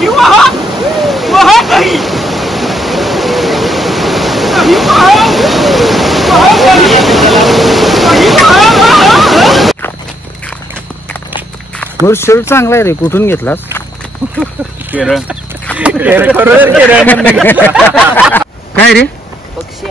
नहीं वहाँ वहाँ नहीं नहीं वहाँ वहाँ नहीं वहाँ मोर शर्ट चांगला आहे रे, कुठून घेतलास? केरळ काय रे? पक्षी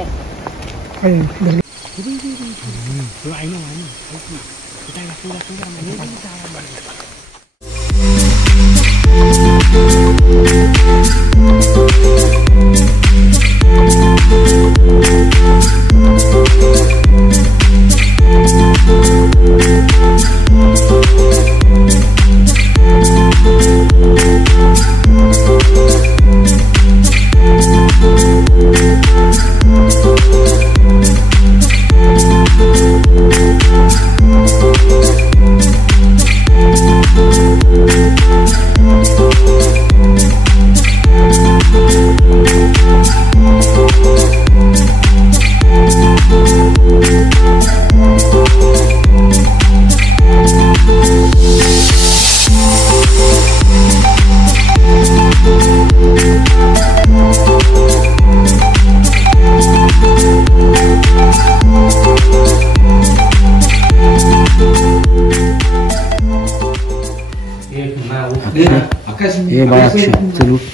हे बाळ चल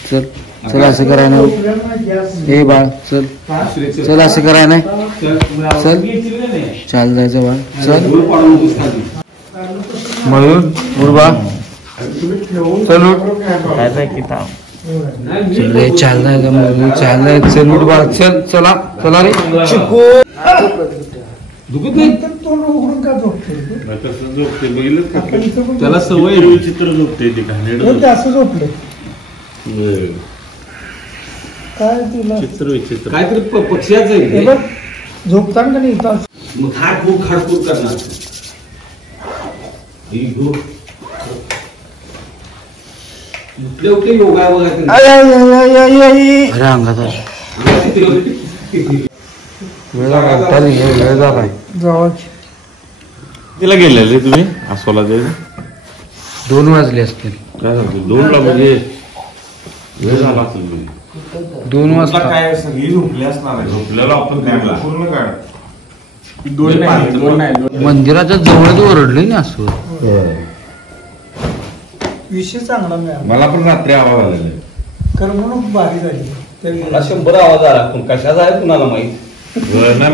चल चल, असं कराय नाही. हे बाळ चल चल, असं कराय नाही. चल चाल जायचं बाळ, चल. मयूर मुरबा चल उठ. चल रे, चाल जायचं मयूर, चाल जायचं. चल उठ बाळ, चल. चला चला रे चिकू. दुखत नाही त्याला सवय चित्र झोपते ते असं झोपलं काय तुला चित्र विचित्र काहीतरी पक्ष्याच झोपताना का नाही मग खाडपूर करणार उठले उठले योगा वगैरे अरे अंगात वेळ झालाय. तिला गेलेले तुम्ही आसोला ते 2 वाजले असतील. काय सांगतो 2ला म्हणजे वेळ झाला असेल. 2 वाजता काय सगळी झोपली असणार आहे. झोपलेला आपण पूर्ण काढ. 2 नाही. मंदिराच्या जवळच ओरडले ना असं. विषय चांगला मिळाला. मला पण रात्री आवाज आलेला. करमणूक भारी झाली. 100 आवाज आला पण कशाचा आहे कुणाला माहित नाही.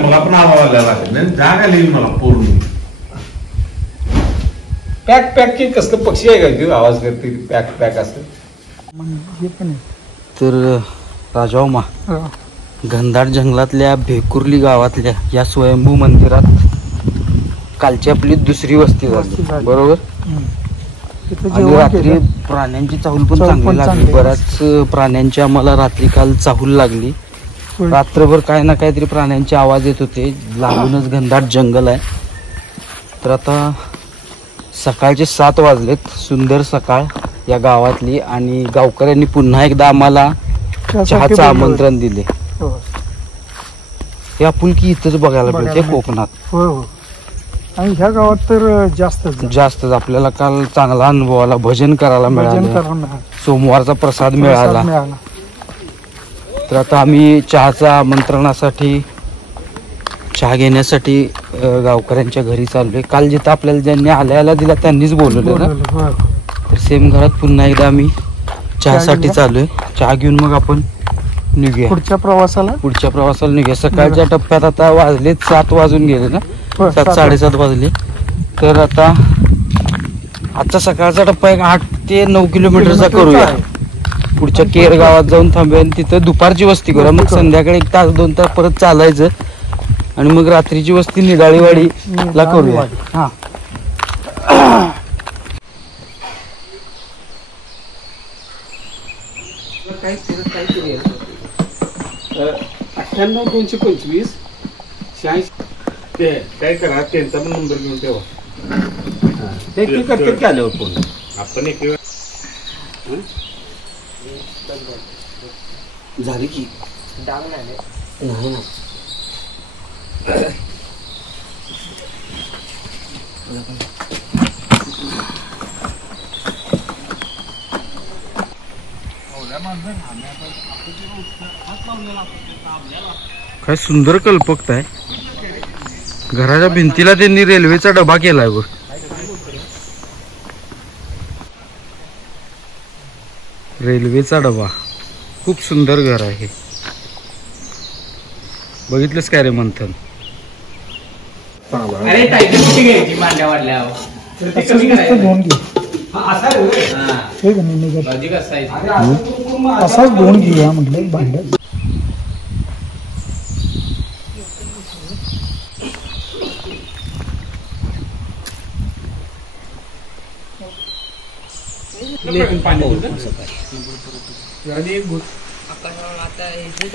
मला पण आवाज आलेला आहे. जाग आली मला पूर्ण. पॅक पॅक की कसलं पक्षी आहे का ते आवाज करते पॅक पॅक असं. हे पण तर राजाओमा घनदाट जंगलातल्या भेकुर्ली गावातल्या या स्वयंभू मंदिरात कालची आपली दुसरी वस्ती झाली, बरोबर. आणि रात्री प्राण्यांची चाहूल पण चांगली लागली. बऱ्याच प्राण्यांची आम्हाला रात्री काल चाहूल लागली. रात्रभर काय ना काहीतरी प्राण्यांचे आवाज येत होते. लागूनच घनदाट जंगल आहे. तर आता सकाळचे 7 वाजलेत. सुंदर सकाळ या गावातली. आणि गावकऱ्यांनी पुन्हा एकदा आम्हाला चहाचं आमंत्रण दिले. हे आपुलकी इथंच बघायला मिळते कोकणात. हो हो. आणि ह्या गावात तर जास्तच आपल्याला काल चांगला अनुभव आला. भजन करायला मिळालं. सोमवारचा प्रसाद मिळाला. तर आता आम्ही चहाच्या आमंत्रणासाठी चहा घेण्यासाठी गावकऱ्यांच्या घरी चाललोय. काल जिथं आपल्याला ज्यांनी आल्या दिला त्यांनीच बोलवलं ना. तर सेम घरात पुन्हा एकदा आम्ही चहासाठी चाललोय. चहा घेऊन मग आपण निघूया पुढच्या प्रवासाला निघूया. सकाळच्या टप्प्यात आता वाजले 7 वाजून गेले ना. 7 साडेसात वाजले. तर आता आजचा सकाळचा टप्पा एक 8 ते 9 किलोमीटरचा करूया. पुढच्या केर गावात जाऊन थांबूया आणि तिथं दुपारची वस्ती करूया. मग संध्याकाळी 1 तास 2 तास परत चालायचं आणि मग रात्रीची वस्ती निडाळीवाडीला करूया. हा 98-225 86. ते काय करा त्यांचा पण नंबर घेऊन ठेवा. ते करतात की आल्यावर फोन आपण एक झाली की डाग नाही नाही ना. काय सुंदर कल्पकता आहे. घराच्या भिंतीला त्यांनी रेल्वेचा डबा केलाय बघ. रेल्वेचा डबा. खूप सुंदर घर आहे. बघितलंस काय रे मंथन? अरे टायगर किती घ्यायची मांड्या वाढल्यावर दोन घे असाच दोन घेऊया म्हटलं भांड्या.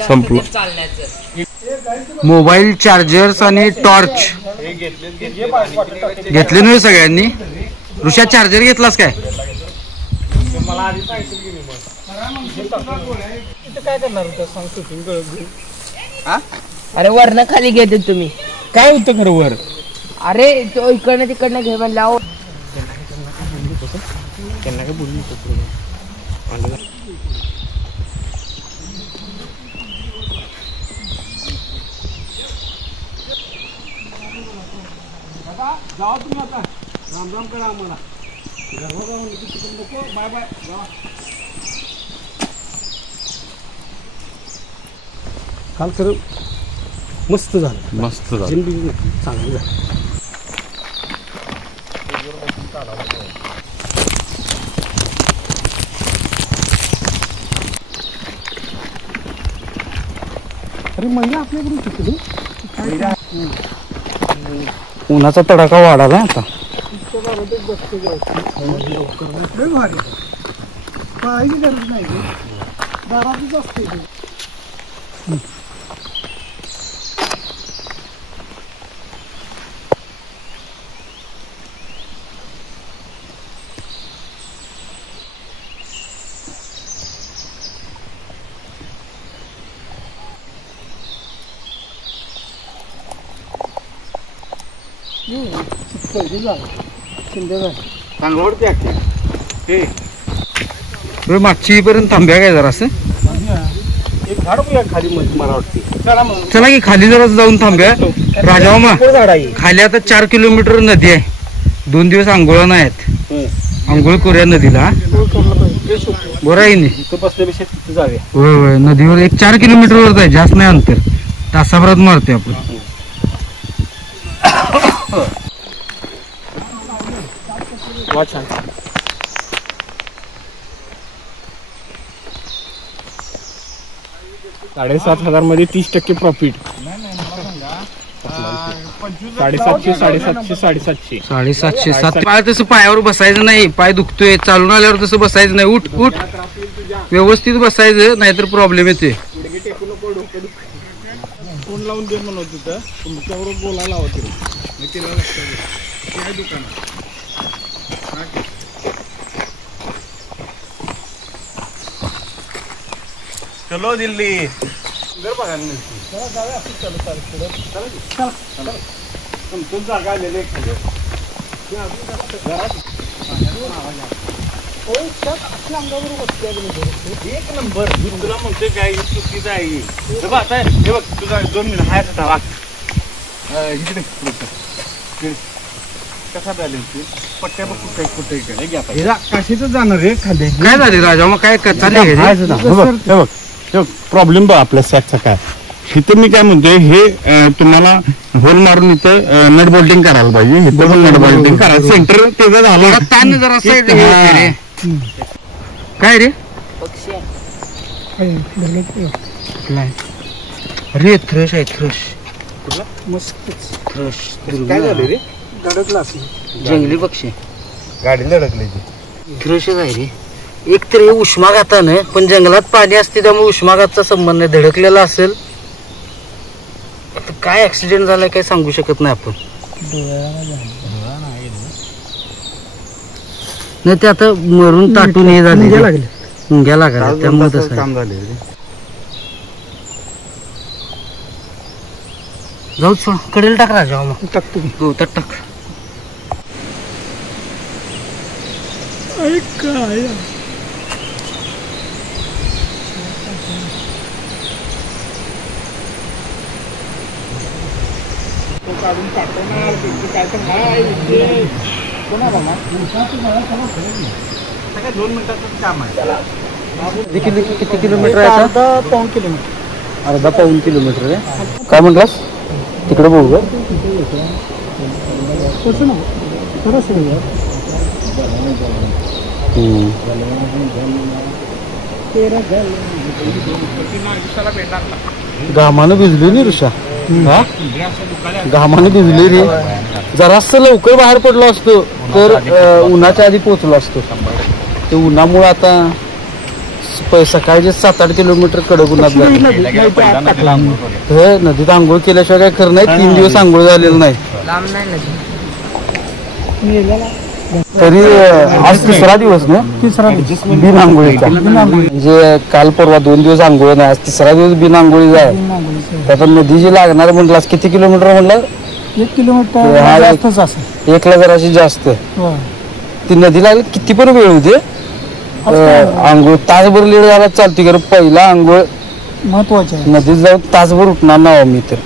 संपलं. मोबाईल चार्जर्स आणि टॉर्च घेतले नाही सगळ्यांनी. ऋषा चार्जर घेतलास काय? अरे वरनं खाली घेते तुम्ही. काय होतं खरं वर? अरे तो इकडनं तिकडनं घे म्हणला. जावा तुम्ही आता. राम राम करा आम्हाला. Bye bye. काल तर मस्त झालं. मस्त झालं. चांगलं झालं. अरे महिला आपल्याकडून शिकली. उन्हाचा तडाखा वाढाला आता. पाहायची गरज नाही दारातच असते. मागची पर्यंत थांब्या काय जरा असं. एक झाड खाली मला वाटते. चला की खाली जरा जाऊन थांब्या. राजामा खाली आता 4 किलोमीटर नदी आहे. 2 दिवस आंघोळा नाही आहेत. आंघोळ करूया नदीला. बरं आहे नाही बसल्यापेक्षा तिथे जाऊया. होय होय. नदीवर 4 किलोमीटर वर आहे. जास्त नाही अंतर. तासाभरात मारते आपण. छान. 7,500 मध्ये 30% प्रॉफिट. 750 पाय तसं पायावर बसायचं नाही. पाय दुखतोय. चालून आल्यावर तसं बसायचं नाही. उठ उठ. व्यवस्थित बसायचं नाहीतर प्रॉब्लेम येते. फोन लावून दे म्हणत होतं. तुमच्याबरोबर बोलायला होते. मी तिला काय दुकानात. चलो दिल्ली. बघायला तुमचं जागा आलेले एक नंबर. मी तुला म्हणतोय काय चुकीचं आहे. हे बघ आता. हे बघ तुझा 2 मिनिट हाय धावा इकडे कसा बॅलन्स पट्ट्या बघ. कुठे काशीच जाणार रे खाली. काय झाले राजा? मग काय चालले? प्रॉब्लेम बघ आपल्या सॅकचा काय. इथं मी काय म्हणतोय हे तुम्हाला होल मारून इथं नट बोल्टिंग करायला पाहिजे. इथं पण नट बोल्टिंग करा. सेंटर त्याचं झालं. ताण जरा काय रे? अरे थ्रश आहे. थ्रश मस्त. थ्रश काय झालं रे? धडकला असेल. जंगली पक्षी. गाडी धडकली. थ्रशच आहे रे. एक तर हे उष्माघातानं. पण जंगलात पाणी असते त्यामुळे उष्माघातचा संबंध नाही. धडकलेला असेल. काय ऍक्सिडेंट झालाय काय सांगू शकत नाही आपण. नाही ते आता मरून ताटून हे झाले. मुंग्या लागल्या त्यामुळे तसं काम झाले. जाऊ सोड. कडेल टाक राजा. मग टाकतो मी. गवतात टाक. काढून पाठवणार त्यांची काय तर हाय विषय. कोणाला ना? काय 2 मिनिटाचं काम आहे. किती किलोमीटर आहे? अर्धा पाऊण किलोमीटर. अर्धा पाऊण किलोमीटर आहे. काय म्हटलास? तिकडे बघू का? तसं ना खरंच घामानं भिजली नी ऋषा. हा घामानं भिजली रे. जरासं लवकर बाहेर पडलो असतो तर उन्हाच्या आधी पोहोचलो असतो. ते उन्हामुळे आता सकाळचे 7-8 किलोमीटर कडक उन्हात नदीत आंघोळ केल्याशिवाय काय खरं नाही. 3 दिवस आंघोळ झालेलं नाही. लांब नाही नदी. तरी आज 3रा दिवस ना. 3रा दिवस बिन आंघोळीचा. म्हणजे काल परवा 2 दिवस आंघोळ नाही. आज 3रा दिवस बिन आंघोळीचा आहे. त्यात नदी जी लागणार म्हटलास किती किलोमीटर म्हटलं? 1 किलोमीटर. 1 ला जराशी जास्त. ती नदी लागली किती पण वेळ होते. आंघोळ तासभर लेट झाला चालते. कारण पहिला आंघोळ महत्वाचे. नदीत जाऊन तासभर उठणार ना मी तर.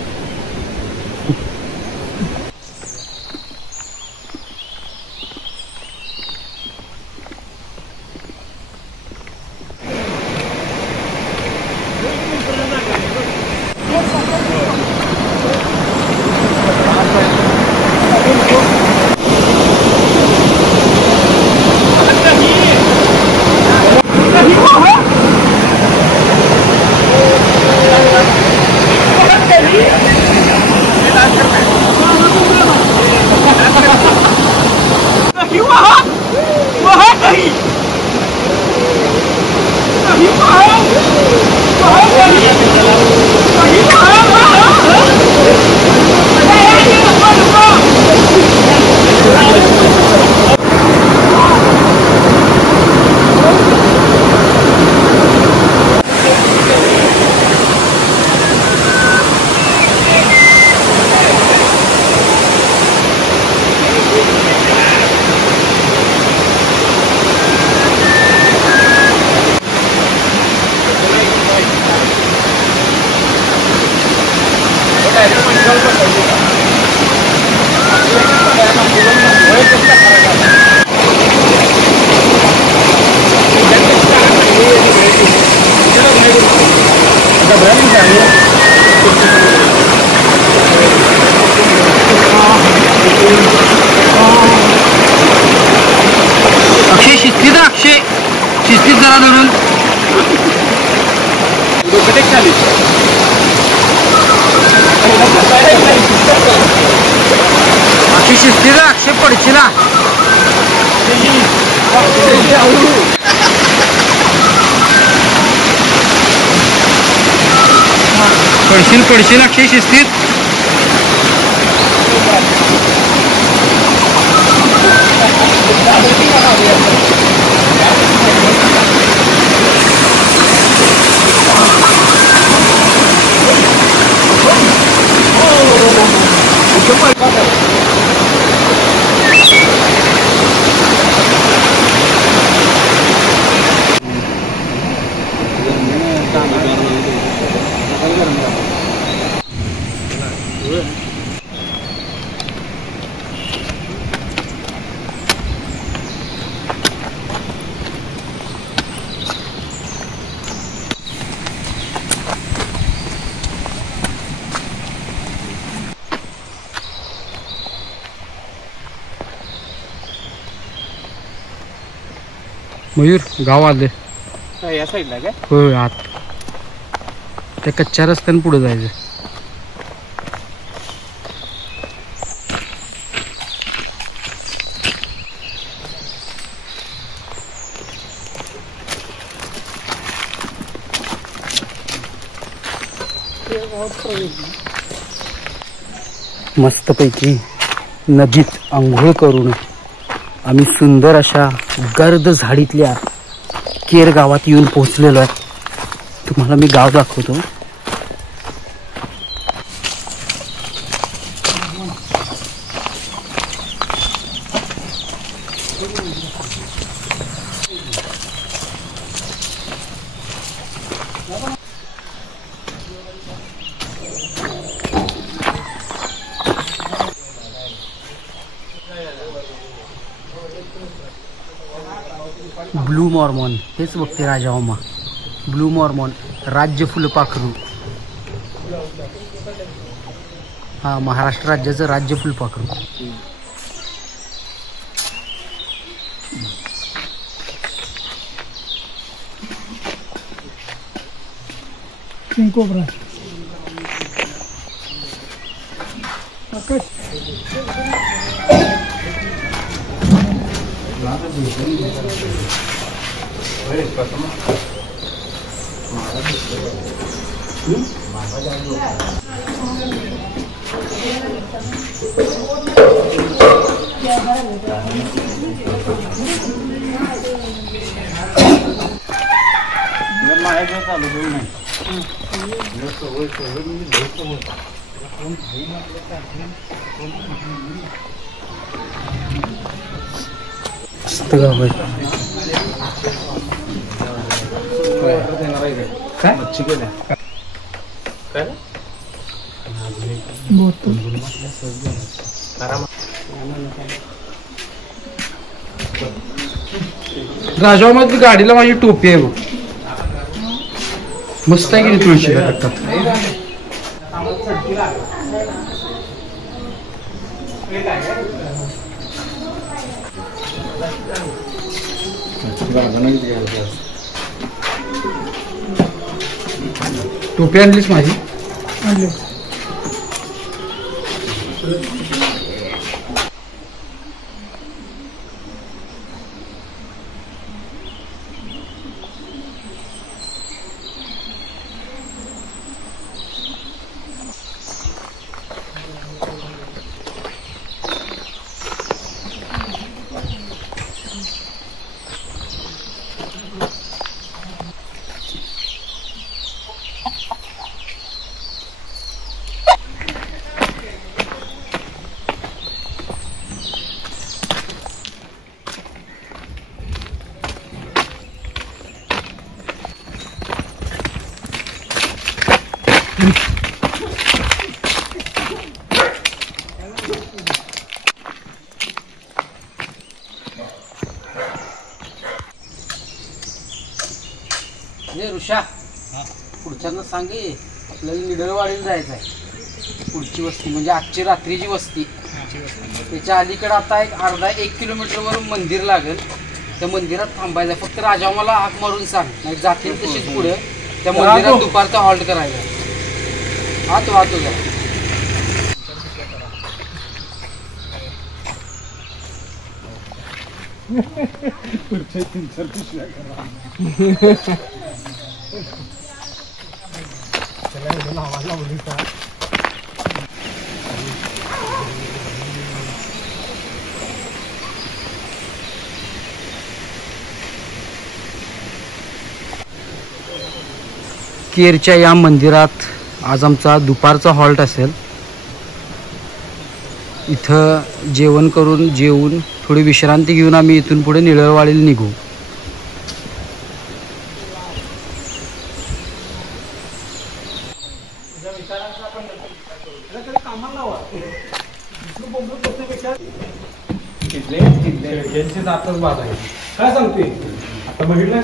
अक्षय शिस्तीत जरा धरून अक्षय शिस्तीत अक्षय पडची ना. पडशील अक्षय शिस्तीत. मयूर गाव आले या साईडला काय? होय आत त्या कच्च्या रस्त्याने पुढे जायचं. मस्तपैकी नदीत आंघोळ करून आम्ही सुंदर अशा गर्द झाडीतल्या केर गावात येऊन पोहोचलेलो आहे. तुम्हाला मी गाव दाखवतो. ब्लू मॉर्मॉन हेच बघते राजामामा. ब्लू मॉर्मॉन राज्य फुलपाखरू. हा महाराष्ट्र राज्याचं राज्य फुलपाखरू. King cobra. राजामध्ये गाडीला माझी टोपी आहे बघ. मस्त आहे की तुळशीला टाकतात. टोपी आणलीस माझी? आणली. ऋषा पुढच्यांना सांगे आपल्याला निडरवाडीला जायचं आहे. पुढची वस्ती म्हणजे आजची रात्रीची वस्ती. त्याच्या अलीकडे आता एक किलोमीटरवरून मंदिर लागेल. त्या मंदिरात थांबायचं. फक्त राजामाला हाक मारून सांग, नाही जातील तशीच पुढे त्या मंदिरात दुपारचा हॉल्ट करायचा. आतो जा. केरच्या या मंदिरात आज आमचा दुपारचा हॉल्ट असेल. इथं जेवण करून जेवून थोडी विश्रांती घेऊन आम्ही इथून पुढे निळवाडीला निघू. काय सांगते आता बघितलं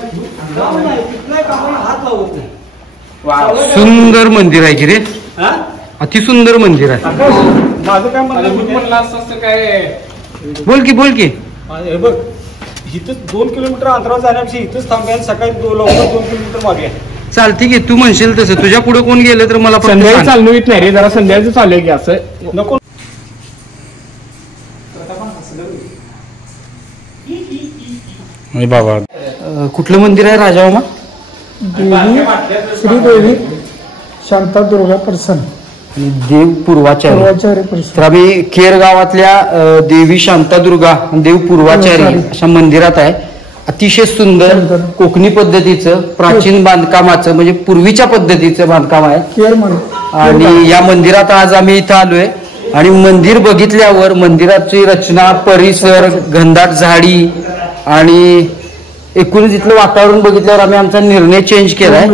सुंदर मंदिर आहे की रे. अति सुंदर मंदिर आहे. माझं काय म्हणलं असं काय. बोल की हे बघ इथंच 2 किलोमीटर अंतरावर जाण्यापेक्षा इथंच थांबायला सकाळी लवकर 2 किलोमीटर मागे. चालते की तू म्हणशील तसं. तुझ्या पुढे कोण गेलं तर मला संध्याकाळी चालू येत नाही रे. जरा संध्याकाळचं चालू की असं नको. बाबा कुठलं मंदिर आहे राजामामा? श्रीदेवी शांतादुर्गा प्रसन्न आणि देव पूर्वाचार्य. तर आम्ही केर गावातल्या देवी शांतादुर्गा आणि देव पूर्वाचारी अशा मंदिरात आहे. अतिशय सुंदर कोकणी पद्धतीचं प्राचीन बांधकामाचं म्हणजे पूर्वीच्या पद्धतीचं बांधकाम आहे. आणि या मंदिरात आज आम्ही इथं आलोय. आणि मंदिर बघितल्यावर मंदिराची रचना, परिसर, घनदाट झाडी आणि एकूणच इथलं वातावरण बघितल्यावर आम्ही आमचा निर्णय चेंज केलाय.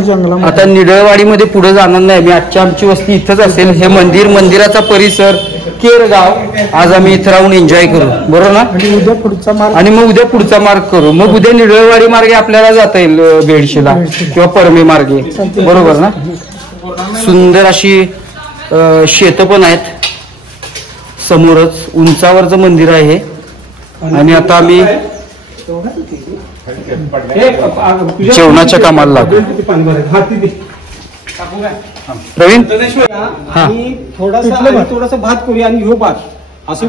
आता निडळवाडीमध्ये पुढे जाणार नाही. आमची वस्ती इथंच असेल. हे मंदिराचा परिसर, केरगाव आज आम्ही इथे राहून एन्जॉय करू, बरोबर ना? आणि उद्या पुढचा मार्ग आणि मग उद्या पुढचा मार्ग करू. मग उद्या निडळवाडी मार्गे आपल्याला जाता येईल बेडशीला किंवा परमे मार्गे, बरोबर ना? सुंदर अशी शेत पण आहेत समोरच, उंचावरचं मंदिर आहे. आणि आता आम्ही जेवणाच्या कामाला लागू. प्रवीण हा थोडासा भात करूया आणि ह्यो भात असं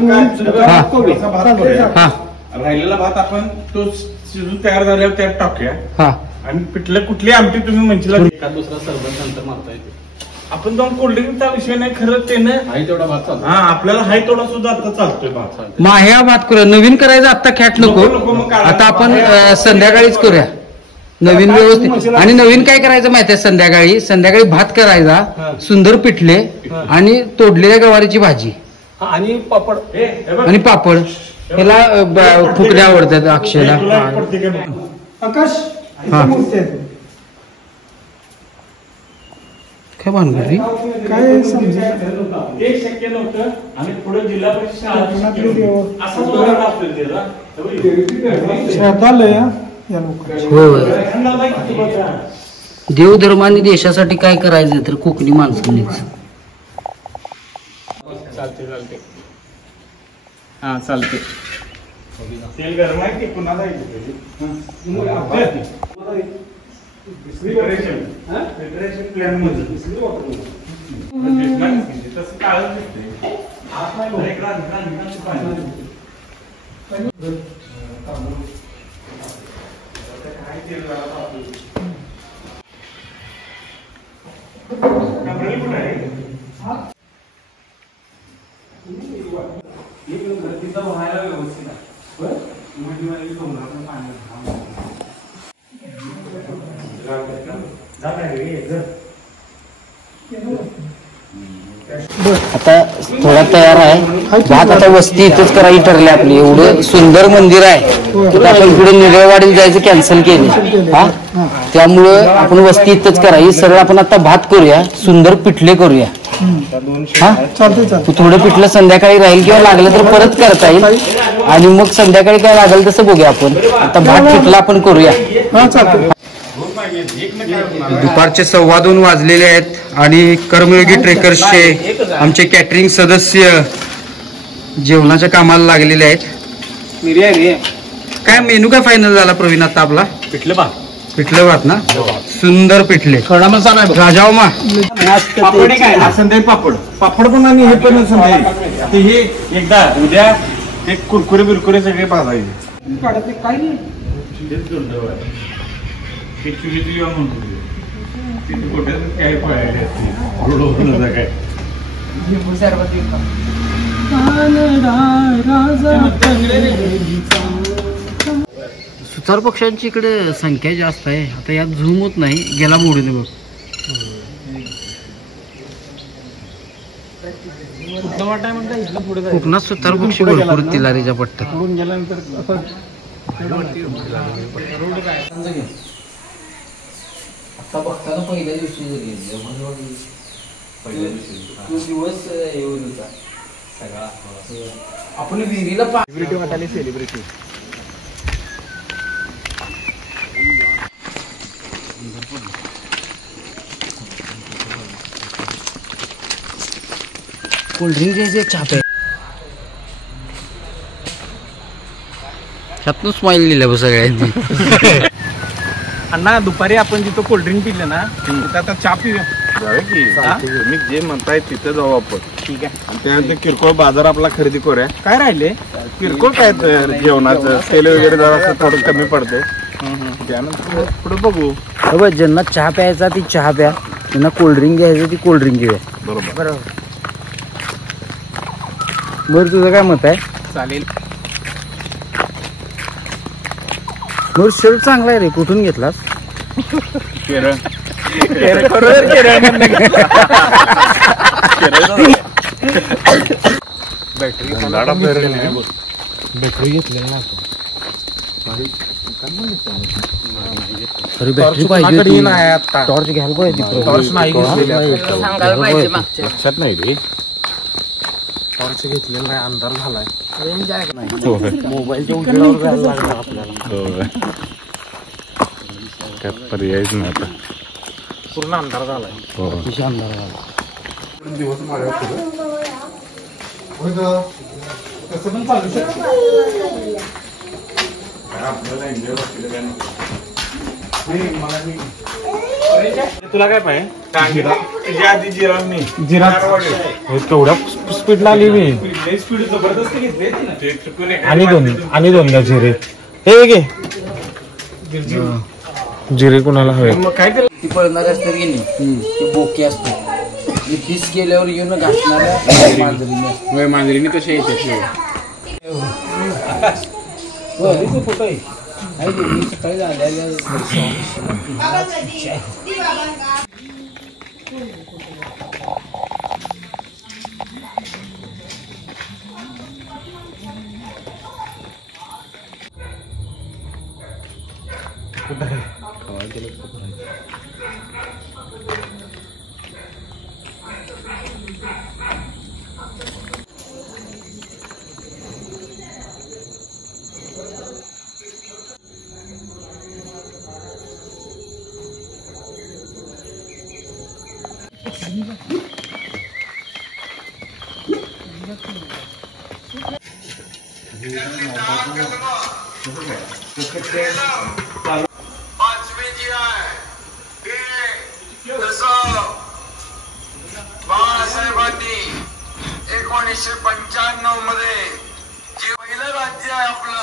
हा राहिलेला भात आपण तो शिजून तयार झाल्यावर त्यात टाकूया. हा आणि पिठलं कुठली आमटी तुम्ही म्हणशीला एका दुसरा सरबत नंतर मारता येते. आपण जाऊन कोल्ड्रिंकचा विषय नाही, खरं त्यानं तेवढा भात चालतो. हा आपल्याला हाय तेवढा सुद्धा आता चालतोय भात. मग ह्या भात करूया, नवीन करायचं आता खॅट नको, आता आपण संध्याकाळीच करूया नवीन व्यवस्थित. आणि नवीन काय करायचं माहितीये, संध्याकाळी भात करायचा, सुंदर पिठले आणि तोडलेल्या गवारीची भाजी आणि पापड. ह्याला फुकड्या आवडतात अक्षयला. आकाश हा. मूर्ती आहे काय भानगडी काय समजा एक शक्य नव्हतं. आणि पुढे जिल्हा परिषद श्रद्धालय या लोकांची. होय. देवधर्माने देशासाठी काय करायचं तर कोकणी माणसांनीच. चालते हा चालते. तेल गरम आहे की पुन्हा प्लॅन मध्ये तसं काळच दिसते. आता थोडा तयार आहे भात. आता वस्ती इथेच करायची ठरली आपली. एवढं सुंदर मंदिर आहे तर आपण पुढे निडळवाडीला जायचं कॅन्सल केले. हा, त्यामुळं आपण वस्ती इथेच करायची. सरळ आपण आता भात करूया, सुंदर पिठले करूया. हा चालते थोडं पिठलं संध्याकाळी राहील किंवा लागलं तर परत करता येईल. आणि मग संध्याकाळी काय लागेल तसं बघूया आपण. आता भात पिठला आपण करूया. दुपारचे 2:15 वाजलेले आहेत आणि कर्मयोगी ट्रेकर्सचे आमचे कॅटरिंग सदस्य जेवणाच्या कामाला लागलेले आहेत. काय मेनू काय फायनल झाला प्रवीण आता आपला? पिठलं भात ना, सुंदर पिठले. राजाव मा पापड काय संध्याकाळी पापड पण आणि हे पण संध्याकाळी. हे एकदा उद्या एक कुरकुरे बिरकुरे सगळे पाहायचे. काय नाही काय सुतार पक्ष्यांची इकडे संख्या जास्त आहे. आता यात झूम होत नाही, गेला मोडून बघ. कोकणात सुतार पक्षी भरपूर तिलारीच्या पट्ट्यात. आता बघताना पहिल्या दिवशी दिवस येऊन होता सगळा. आपण विहिरीला सेलिब्रिटी कोल्ड्रिंक घ्यायचे, चहा प्या. ह्यातनं स्माइल दिल्या बघ सगळ्यांनी. अण्णा दुपारी आपण जिथं कोल्ड्रिंक पिलं ना तिथं आता चहा पिऊया की. मी जे म्हणताय तिथं जाऊ आपण. ठीक आहे. आणि त्यानंतर किरकोळ बाजार आपला खरेदी करूया. काय राहिले किरकोळ काय जेवणाचं तेल वगैरे जरा थोडं कमी पडते. त्यानंतर पुढे बघू. बघ, ज्यांना चहा प्यायचा ती चहा प्या, ज्यांना कोल्ड्रिंक घ्यायचं ती कोल्ड्रिंक घेऊया. बरोबर. बरं, तुझं काय मत आहे? चालेल. मोर शर्ट चांगला आहे रे, कुठून घेतलास? केरळ. बॅटरी घेतलेली ना. अरे बॅटरी पाहिजे, टॉर्च घ्यायला पाहिजे. टॉर्च नाही लक्षात नाही रे. टॉर्च घेतलेला नाही, अंधार झालाय. मोबाईलच्या उजेडावर जायला लागणार आपल्याला. काय पर्यायच नाही आता. पूर्ण अंधार झालाय. अतिशय अंधार झाला. दिवस माळ्यावर कसं पण चालू शकतो. आपल्याला एन्जॉय वाटलं काय तुला काय पाहिजे? तुझ्या आधी जिरा मी जिरा तेवढ्या स्पीडला आली मी. स्पीड जबरदस्त घेतली आणि दोनदा जिरे हे घे. जिरे कोणाला हवे? मग काय केलं? ती पळणारी असते की नाही ती बोकी असते. ती पीस केल्यावर येऊन घासणाऱ्या मांजरीने असते. मांजरीने कशा येते? सकाळी झालेल्या पाचवी जी आहे जसं बाळासाहेबांनी 1995 मध्ये जे पहिलं राज्य आहे आपलं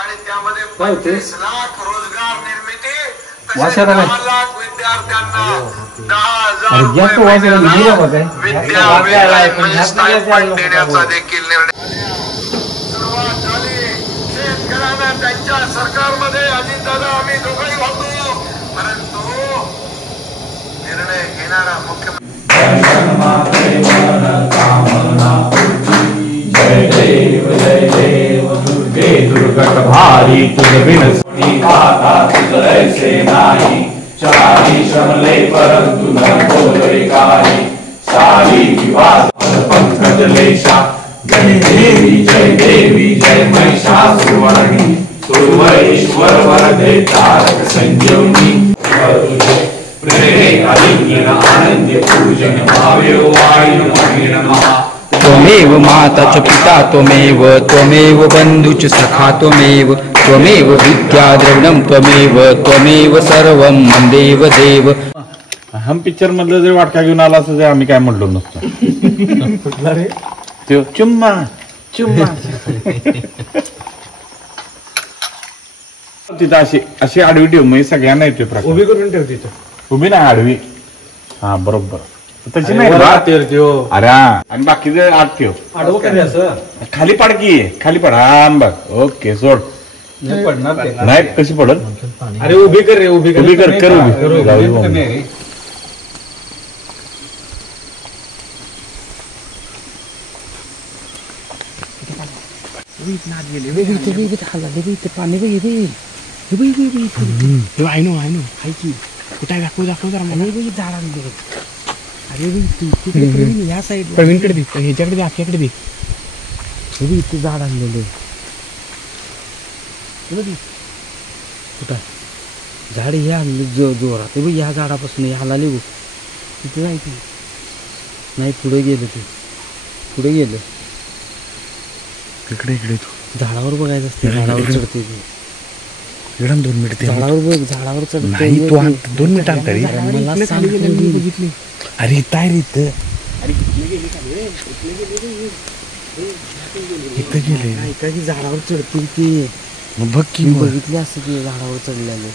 आणि त्यामध्ये 25 लाख रोजगार निर्मिती, 10 लाख विद्यार्थ्यांना 10,000 देण्याचा देखील निर्णय सुरुवात झाली. शेतकऱ्यांना त्यांच्या सरकारमध्ये अजितदादा आम्ही दोघंही होतो, परंतु निर्णय घेणारा मुख्यमंत्री जय देव दुर्गे दुर्गट भारी तुझ विनसणी गाथा तुझ ऐसे नाही. चारी श्रमले परंतु न बोले काही. सारी विवाद पंकज लेशा. जय देवी जय महिषासुरमर्दिनी. सुरवरेश्वर वरदे तारक संजीवनी. प्रेरे अलिंगन आनंद पूजन भावे वायु नमः. त्वमेव माता च पिता त्वमेव बंधु च सखा त्वमेव विद्या द्रविणं त्वमेव सर्वं मन्देव देव. हम पिक्चर मधलं जर वाटका घेऊन आला असं ते आम्ही काय म्हणलो नसतो. त्यो चुम्मा तिथं अशी आडवी ठेव म्हणजे सगळ्यांना येते प्रकार. उभी करून ठेव तिथं. उभी नाही आडवी. हा बरोबर तशी नाही. अरे आणि बाकीचे आत ठेव. आडवं काय असं खाली पाड की खाली पड. हा बघ ओके सोड. पडणार ते. नाही कशी पडत. अरे उभी कर रे. उभी कर उभी. जाऊ दे मग. पाणी बघितले कुठे दाखव जरा मला झाड आणले. अरे ह्या साईड प्रवीणकडे दे. ह्याच्याकडे दे. आपल्याकडे दे. इथे झाड आणलेले. कुठं झाड हे आणले जोरात. ह्या झाडापासून ह्याला लिहू तिथे जायचं नाही. पुढे गेलं ते. पुढे गेलं. इकडे तू झाडावर बघायचं असते. झाडावर चढते ते. 2 मिनिट झाडावर बघ. झाडावर चढते. 2 मिनिट तरी मला सांग बघितली. अरे काय रे इथं गेले ऐका की झाडावर चढतील ते. बघ की बघितले असं की झाडावर चढलेले.